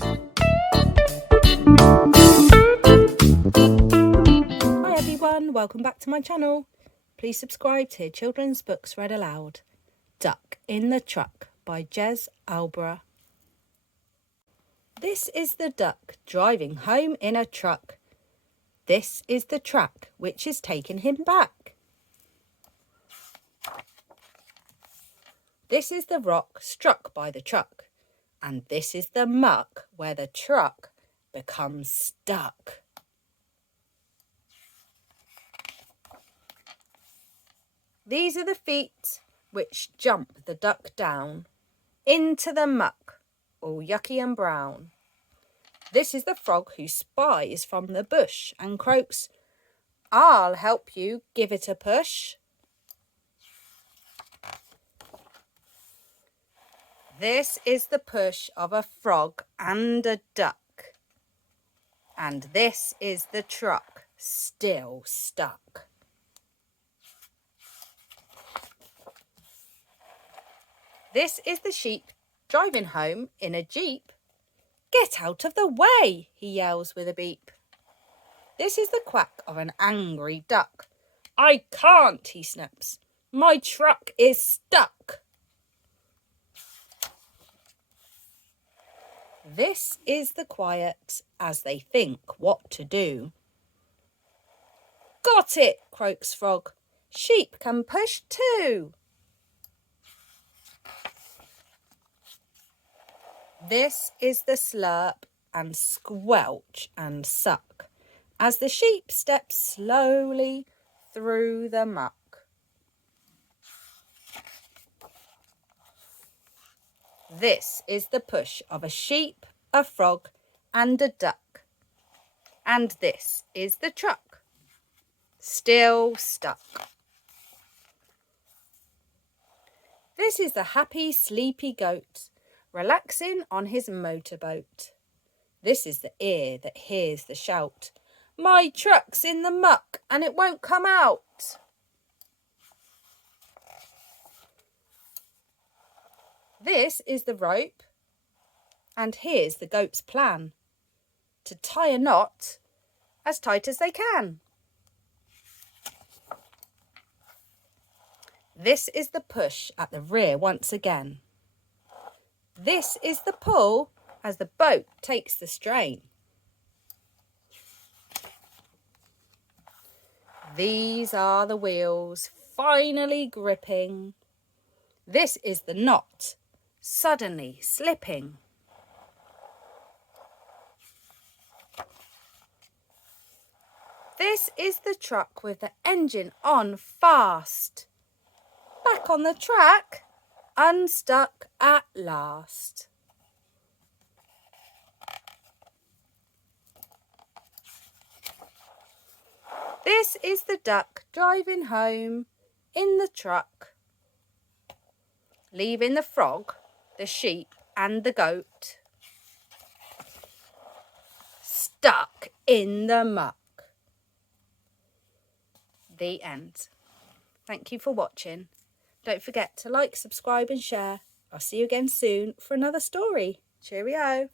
Hi everyone, welcome back to my channel. Please subscribe to Children's Books Read Aloud. Duck in the Truck by Alborough. This is the duck driving home in a truck. This is the track which is taking him back. This is the rock struck by the truck. And this is the muck where the truck becomes stuck. These are the feet which jump the duck down into the muck, all yucky and brown. This is the frog who spies from the bush and croaks, "I'll help you, give it a push." This is the push of a frog and a duck. And this is the truck still stuck. This is the sheep driving home in a jeep. "Get out of the way," he yells with a beep. This is the quack of an angry duck. "I can't," he snaps. "My truck is stuck." This is the quiet as they think what to do. "Got it," croaks Frog. "Sheep can push too." This is the slurp and squelch and suck as the sheep steps slowly through the muck. This is the push of a sheep, a frog and a duck. And this is the truck, still stuck. This is the happy, sleepy goat, relaxing on his motorboat. This is the ear that hears the shout, "My truck's in the muck and it won't come out." This is the rope, and here's the goat's plan, to tie a knot as tight as they can. This is the push at the rear once again. This is the pull as the boat takes the strain. These are the wheels finally gripping. This is the knot suddenly slipping. This is the truck with the engine on fast. Back on the track, unstuck at last. This is the duck driving home in the truck, leaving the frog, the sheep and the goat stuck in the muck. The end. Thank you for watching. Don't forget to like, subscribe and share. I'll see you again soon for another story. Cheerio.